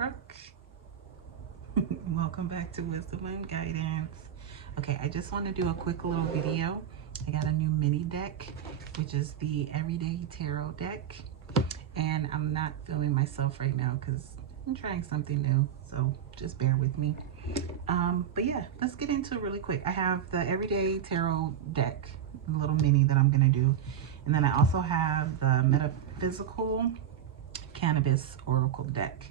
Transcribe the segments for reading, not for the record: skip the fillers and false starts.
Brooke. Welcome back to Wisdom and Guidance. Okay, I just want to do a quick little video. I got a new mini deck, which is the Everyday Tarot deck. And I'm not filming myself right now because I'm trying something new, so just bear with me. But yeah, let's get into it really quick. I have the Everyday Tarot deck, the little mini that I'm going to do. And then I also have the Metaphysical Cannabis Oracle deck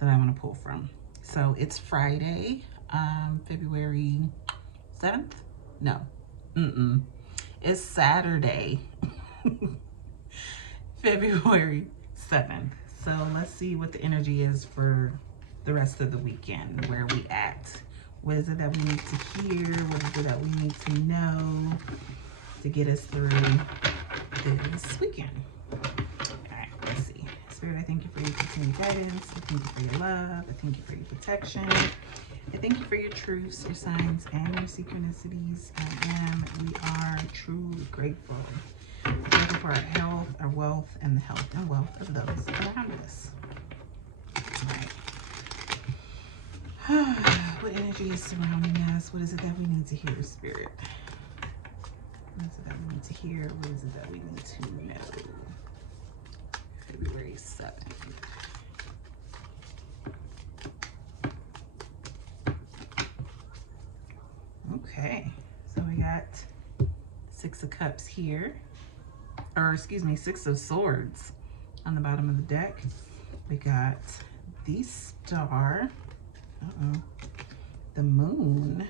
that I'm going to pull from. So it's Friday, February 7th? No. It's Saturday, February 7th. So let's see what the energy is for the rest of the weekend. Where are we at? What is it that we need to hear? What is it that we need to know to get us through this weekend? All right, let's see. Spirit, I thank you for your continued guidance. I thank you for your love. I thank you for your protection. I thank you for your truths, your signs, and your synchronicities. We are truly grateful. Grateful for our health, our wealth, and the health and wealth of those around us. All right. What energy is surrounding us? What is it that we need to hear, Spirit? What is it that we need to hear? What is it that we need to know? February 7th. Okay, so we got Six of Cups here, or excuse me, Six of Swords on the bottom of the deck. We got the Star, the Moon,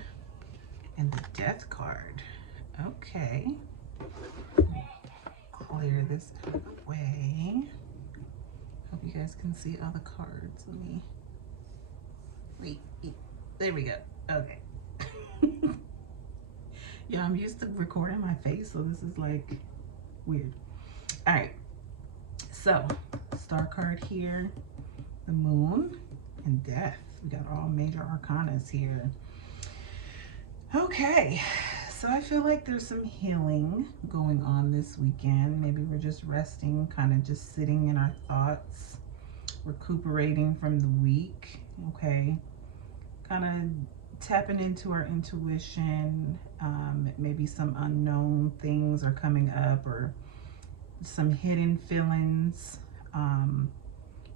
and the Death card. Okay, clear this out of the way. Hope you guys can see all the cards. Let me, wait, there we go. Okay. Yeah, I'm used to recording my face, so this is like weird. All right, so Star card here, the Moon, and Death. We got all major arcanas here. Okay, so I feel like there's some healing going on this weekend. Maybe we're just resting, kind of just sitting in our thoughts, recuperating from the week. Okay, kind of tapping into our intuition. Maybe some unknown things are coming up, or some hidden feelings.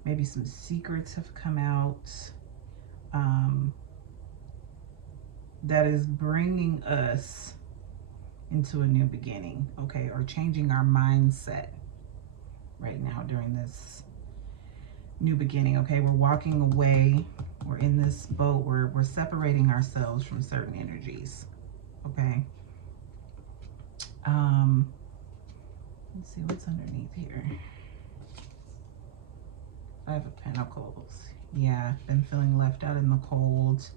Maybe some secrets have come out that is bringing us into a new beginning, okay, or changing our mindset right now during this new beginning. Okay, we're walking away, we're in this boat, we're separating ourselves from certain energies. Okay, let's see what's underneath here. Five of Pentacles. Yeah, been feeling left out in the cold.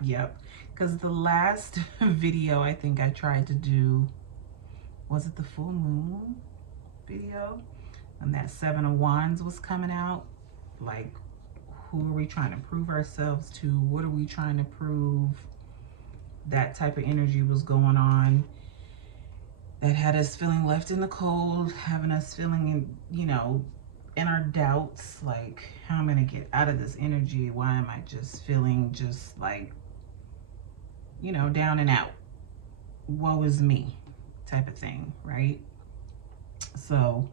Yep, because the last video I think I tried to do, was it the full moon video? And that Seven of Wands was coming out. Like, who are we trying to prove ourselves to? What are we trying to prove? That type of energy was going on. That had us feeling left in the cold, having us feeling, you know, in our doubts, like, how am I going to get out of this energy? Why am I just feeling just like, you know, down and out? Woe is me type of thing, right? So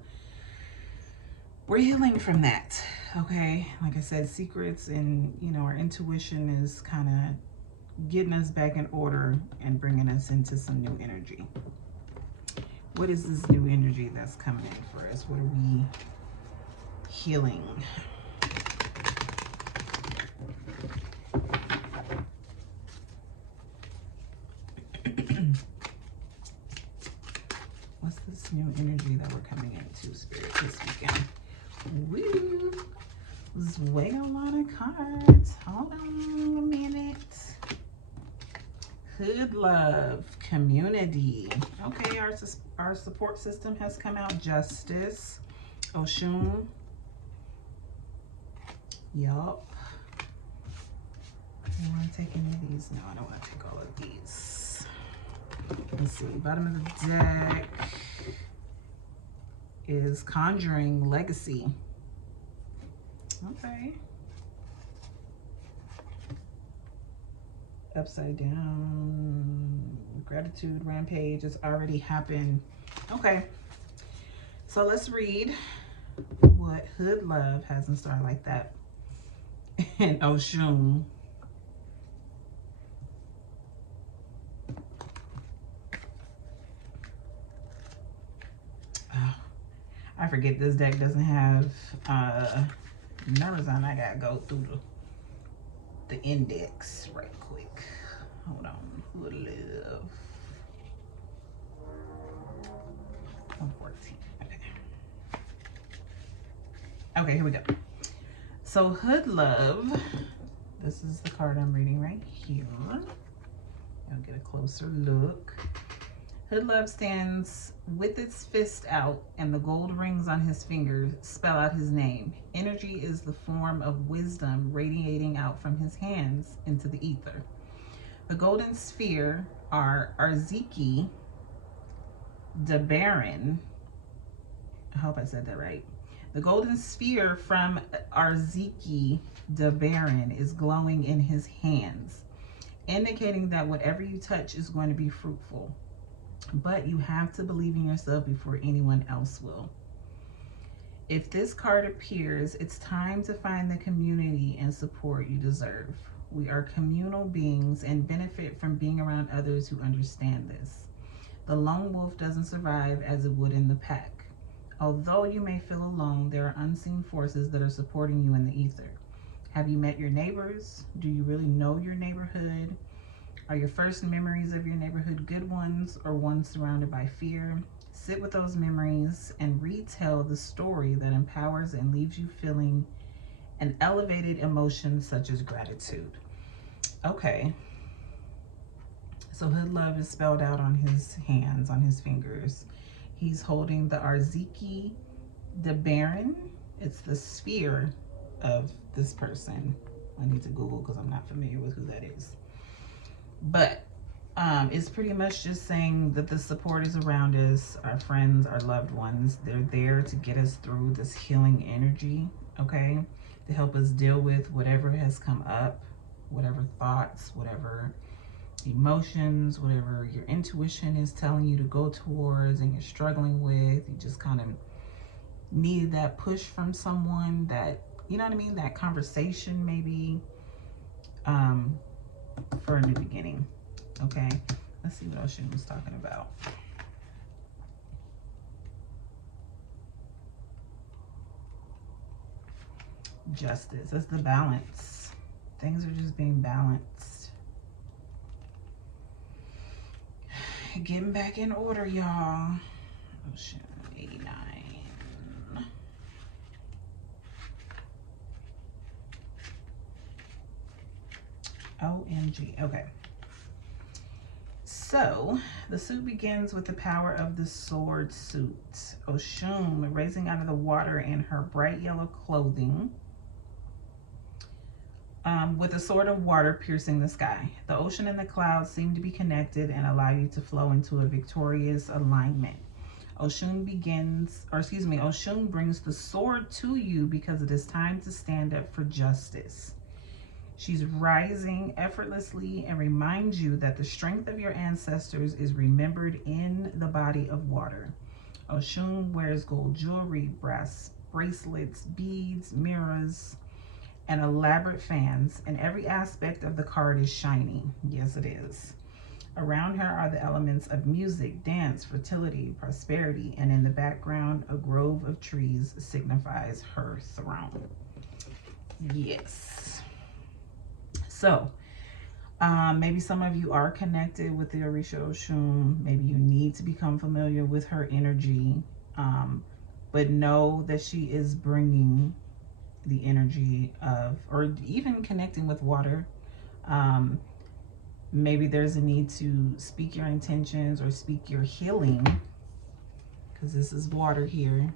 we're healing from that, okay? Like I said, secrets and, you know, our intuition is kind of getting us back in order and bringing us into some new energy. What is this new energy that's coming in for us? What are we healing? What's this new energy that we're coming into, Spirit, this weekend? Woo! This is way a lot of cards. Hold on a minute. Hood love, community. Okay, our support system has come out. Justice, Oshun. Yup. Do you want to take any of these? No, I don't want to take all of these. Let's see. Bottom of the deck is Conjuring Legacy. Okay. Upside down. Gratitude rampage has already happened. Okay. So let's read what Hood Love has in store like that. And Oshun. Oh, I forget this deck doesn't have numbers on. I gotta go through the index right quick. Hold on. Hood Love. 114. Okay. Okay, here we go. So Hood Love, this is the card I'm reading right here. I'll get a closer look. Hood Love stands with its fist out, and the gold rings on his fingers spell out his name. Energy is the form of wisdom radiating out from his hands into the ether. The golden sphere are Arziki de Baron. I hope I said that right. The golden sphere from Arziki de Baron is glowing in his hands, indicating that whatever you touch is going to be fruitful. But you have to believe in yourself before anyone else will. If this card appears, it's time to find the community and support you deserve. We are communal beings and benefit from being around others who understand this. The lone wolf doesn't survive as it would in the pack. Although you may feel alone, there are unseen forces that are supporting you in the ether. Have you met your neighbors? Do you really know your neighborhood? Are your first memories of your neighborhood good ones or ones surrounded by fear? Sit with those memories and retell the story that empowers and leaves you feeling an elevated emotion such as gratitude. Okay. So Hood Love is spelled out on his hands, on his fingers. He's holding the Arziki de Baron. It's the sphere of this person. I need to Google because I'm not familiar with who that is. But it's pretty much just saying that the support is around us, our friends, our loved ones. They're there to get us through this healing energy, okay? To help us deal with whatever has come up, whatever thoughts, whatever emotions, whatever your intuition is telling you to go towards and you're struggling with. You just kind of need that push from someone, that, you know what I mean, that conversation maybe for a new beginning. Okay, let's see what Ocean was talking about. Justice, that's the balance. Things are just being balanced. Getting back in order, y'all. Ocean 89. OMG. Okay. So the suit begins with the power of the sword suit. Oshun raising out of the water in her bright yellow clothing, with a sword of water piercing the sky. The ocean and the clouds seem to be connected and allow you to flow into a victorious alignment. Oshun brings the sword to you because it is time to stand up for justice. She's rising effortlessly and reminds you that the strength of your ancestors is remembered in the body of water. Oshun wears gold jewelry, brass bracelets, beads, mirrors, and elaborate fans, and every aspect of the card is shiny. Yes, it is. Around her are the elements of music, dance, fertility, prosperity, and in the background, a grove of trees signifies her throne. Yes. So, maybe some of you are connected with the Orisha Oshun. Maybe you need to become familiar with her energy, but know that she is bringing the energy of, or even connecting with water. Maybe there's a need to speak your intentions or speak your healing, because this is water here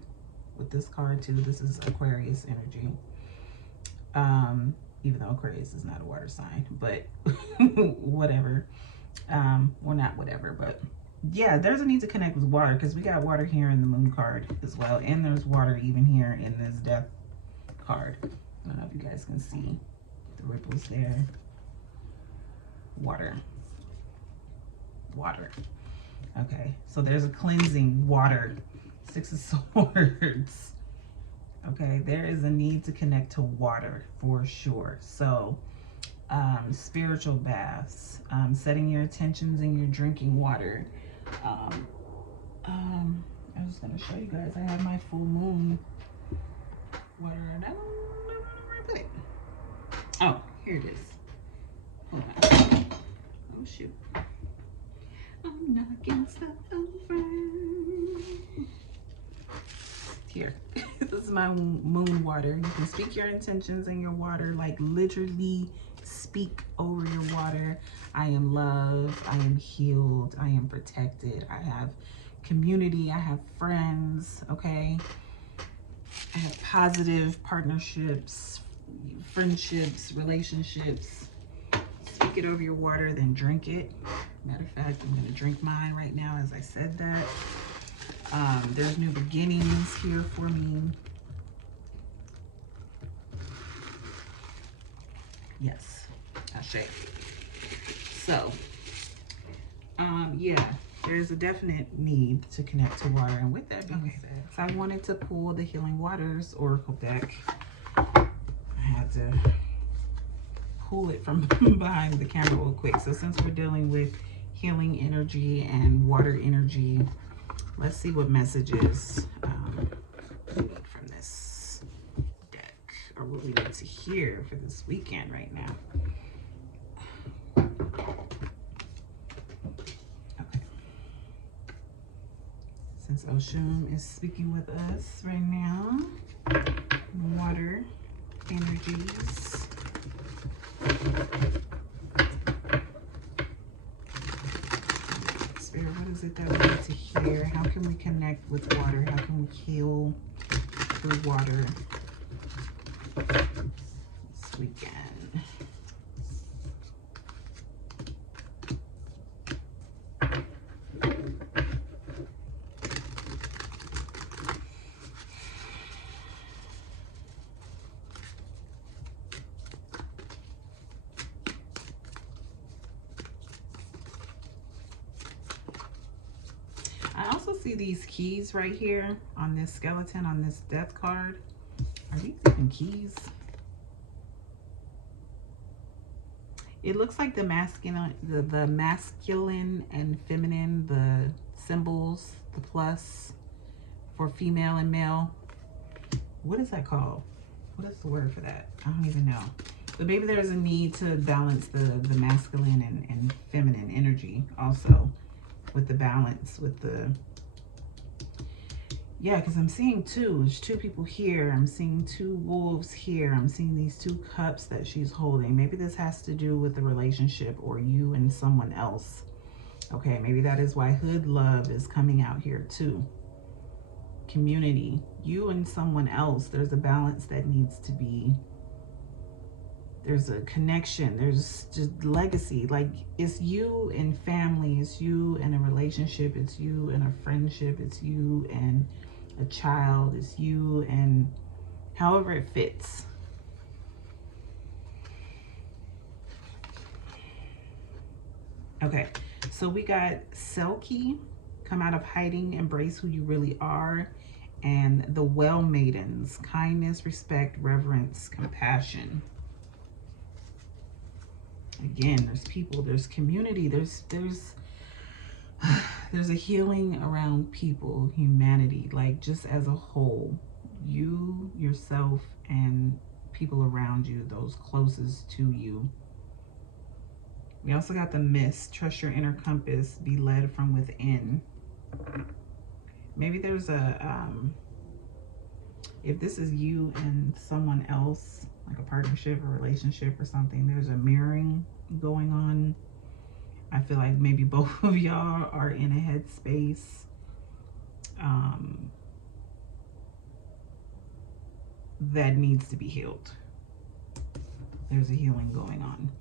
with this card too. This is Aquarius energy. Even though Aquarius is not a water sign, but whatever. Well, not whatever, but yeah, there's a need to connect with water, because we got water here in the moon card as well, and there's water even here in this death card. don't know if you guys can see the ripples there. Water. Water. Okay, so there's a cleansing water. 6 of Swords. Okay, there is a need to connect to water for sure. So spiritual baths, setting your intentions in your drinking water. I was going to show you guys, I have my full moon water, and I don't know where I put it. Oh, here it is. Hold on. Oh shoot. I'm knocking stuff over. Here. This is my moon water. You can speak your intentions in your water, like literally speak over your water. I am loved. I am healed. I am protected. I have community. I have friends. Okay. I have positive partnerships, friendships, relationships. Speak it over your water, then drink it. Matter of fact, I'm going to drink mine right now as I said that. There's new beginnings here for me. Yes, Ashe. So, yeah, there's a definite need to connect to water. And with that being said, so I wanted to pull the Healing Waters Oracle deck. I had to pull it from behind the camera real quick. So since we're dealing with healing energy and water energy, let's see what messages we need from this deck, or what we need to hear for this weekend right now. Okay. Since Oshun is speaking with us right now, water energies. Spirit, what is it that we need to hear? How can we connect with water? How can we heal through water this weekend? I also see these keys right here on this skeleton, on this death card. Are these even keys? It looks like the masculine, the masculine and feminine, the symbols, the plus for female and male. What is that called? What is the word for that? I don't even know. But maybe there's a need to balance the masculine and feminine energy also, with the balance, with the, yeah, because I'm seeing two. There's two people here. I'm seeing two wolves here. I'm seeing these two cups that she's holding. Maybe this has to do with the relationship or you and someone else. Okay, maybe that is why hood love is coming out here too. Community, you and someone else. There's a balance that needs to be. There's a connection. There's just legacy. Like, it's you and family. It's you and a relationship. It's you and a friendship. It's you and a child. It's you and however it fits. Okay, so we got Selkie, come out of hiding, embrace who you really are, and the Well Maidens, kindness, respect, reverence, compassion. Again, there's people, there's community, there's a healing around people, humanity, like just as a whole, you, yourself, and people around you, those closest to you. We also got the Mist, trust your inner compass, be led from within. Maybe there's a, if this is you and someone else, like a partnership or relationship or something, there's a mirroring going on. I feel like maybe both of y'all are in a headspace that needs to be healed. There's a healing going on.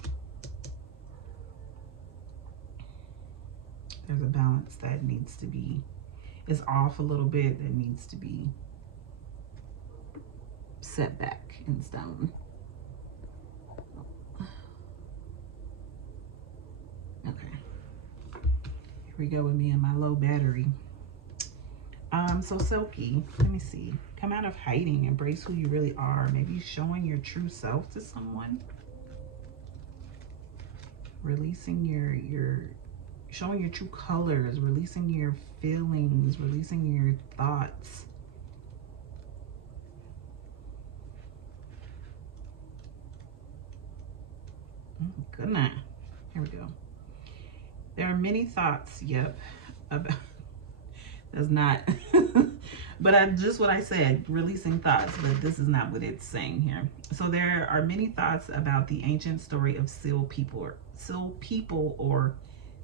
There's a balance that needs to be, is off a little bit, that needs to be set back in stone. Okay. Here we go with me and my low battery. So Silky, let me see. Come out of hiding, embrace who you really are. Maybe showing your true self to someone. Releasing showing your true colors, releasing your feelings, releasing your thoughts. Good night. Here we go. There are many thoughts, yep, about, that's not, but just what I said, releasing thoughts, but this is not what it's saying here. So there are many thoughts about the ancient story of seal people or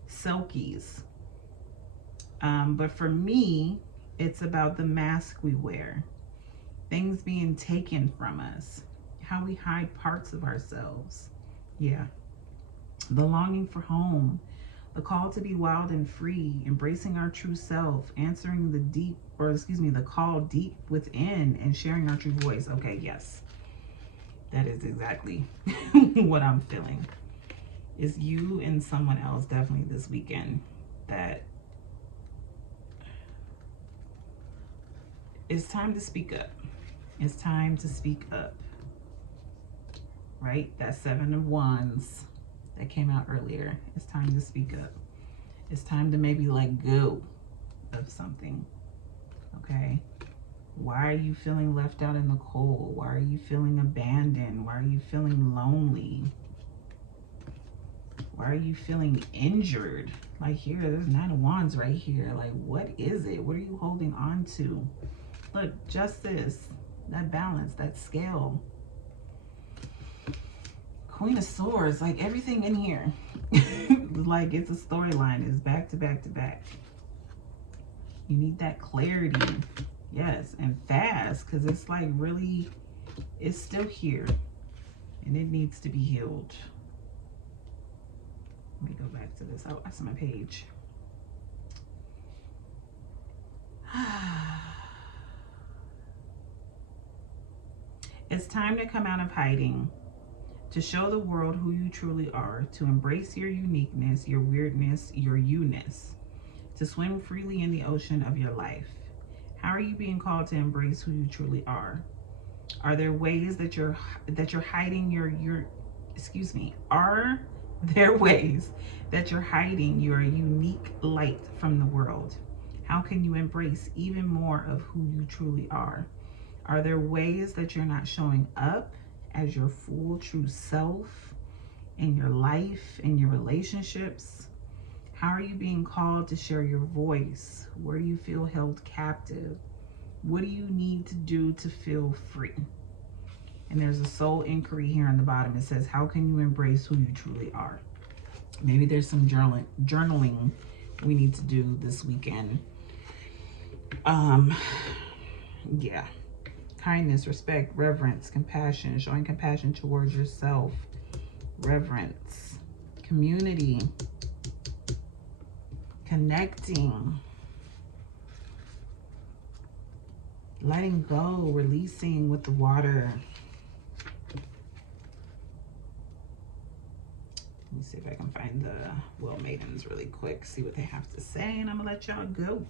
Selkies. But for me, it's about the mask we wear, things being taken from us, how we hide parts of ourselves. Yeah. The longing for home, the call to be wild and free, embracing our true self, answering the call deep within, and sharing our true voice. Okay, yes. That is exactly what I'm feeling. Is you and someone else definitely this weekend that it's time to speak up. It's time to speak up. Right? That 7 of Wands that came out earlier. It's time to speak up. It's time to maybe let go of something. Okay? Why are you feeling left out in the cold? Why are you feeling abandoned? Why are you feeling lonely? Why are you feeling injured? Like here, there's 9 of Wands right here. Like, what is it? What are you holding on to? Look, justice, that balance, that scale. Queen of Swords, like everything in here, like it's a storyline, is back to back to back. You need that clarity, yes, and fast, because it's like really, it's still here, and it needs to be healed. Let me go back to this. Oh, that's my page. It's time to come out of hiding, to show the world who you truly are, to embrace your uniqueness, your weirdness, your you-ness, to swim freely in the ocean of your life. How are you being called to embrace who you truly are? Are there ways that you're hiding are there ways that you're hiding your unique light from the world? How can you embrace even more of who you truly are? Are there ways that you're not showing up as your full true self in your life, in your relationships? How are you being called to share your voice? Where do you feel held captive? What do you need to do to feel free? And there's a soul inquiry here on the bottom. It says, how can you embrace who you truly are? Maybe there's some journaling we need to do this weekend. Yeah. Kindness, respect, reverence, compassion, showing compassion towards yourself, reverence, community, connecting, letting go, releasing with the water. Let me see if I can find the Well Maidens really quick, see what they have to say, and I'm gonna let y'all go.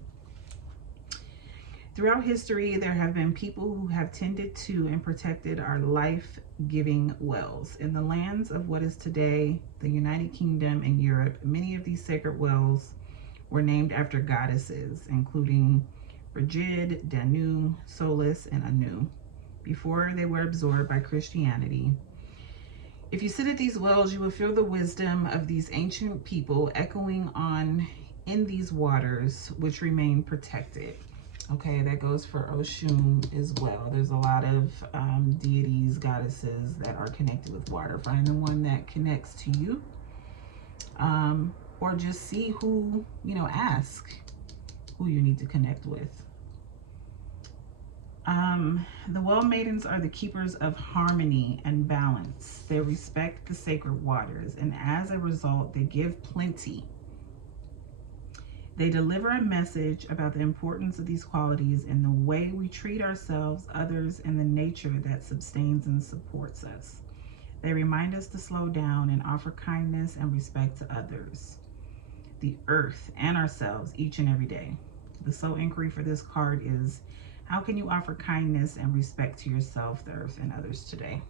Throughout history, there have been people who have tended to and protected our life-giving wells. In the lands of what is today the United Kingdom and Europe, many of these sacred wells were named after goddesses, including Brigid, Danu, Solis, and Anu, before they were absorbed by Christianity. If you sit at these wells, you will feel the wisdom of these ancient people echoing on in these waters, which remain protected. Okay, that goes for Oshun as well. There's a lot of deities, goddesses that are connected with water. Find the one that connects to you, or just see who, ask who you need to connect with. The Well Maidens are the keepers of harmony and balance. They respect the sacred waters, and as a result, they give plenty. They deliver a message about the importance of these qualities in the way we treat ourselves, others, and the nature that sustains and supports us. They remind us to slow down and offer kindness and respect to others, the earth, and ourselves each and every day. The soul inquiry for this card is, how can you offer kindness and respect to yourself, the earth, and others today?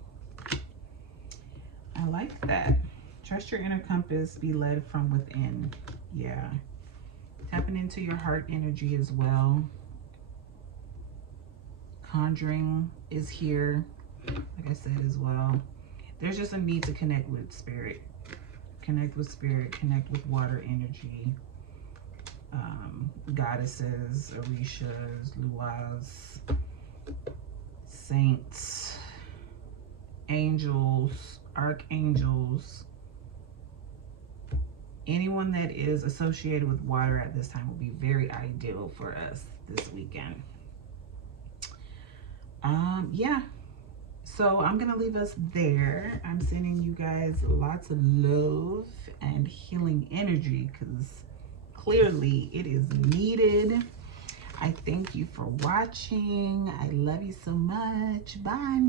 I like that. Trust your inner compass, be led from within. Yeah. Tapping into your heart energy as well. Conjuring is here, like I said as well. There's just a need to connect with spirit. Connect with spirit, connect with water energy. Goddesses, Orishas, Luas, saints, angels, archangels. Anyone that is associated with water at this time will be very ideal for us this weekend. Yeah. So I'm going to leave us there. I'm sending you guys lots of love and healing energy because clearly it is needed. I thank you for watching. I love you so much. Bye.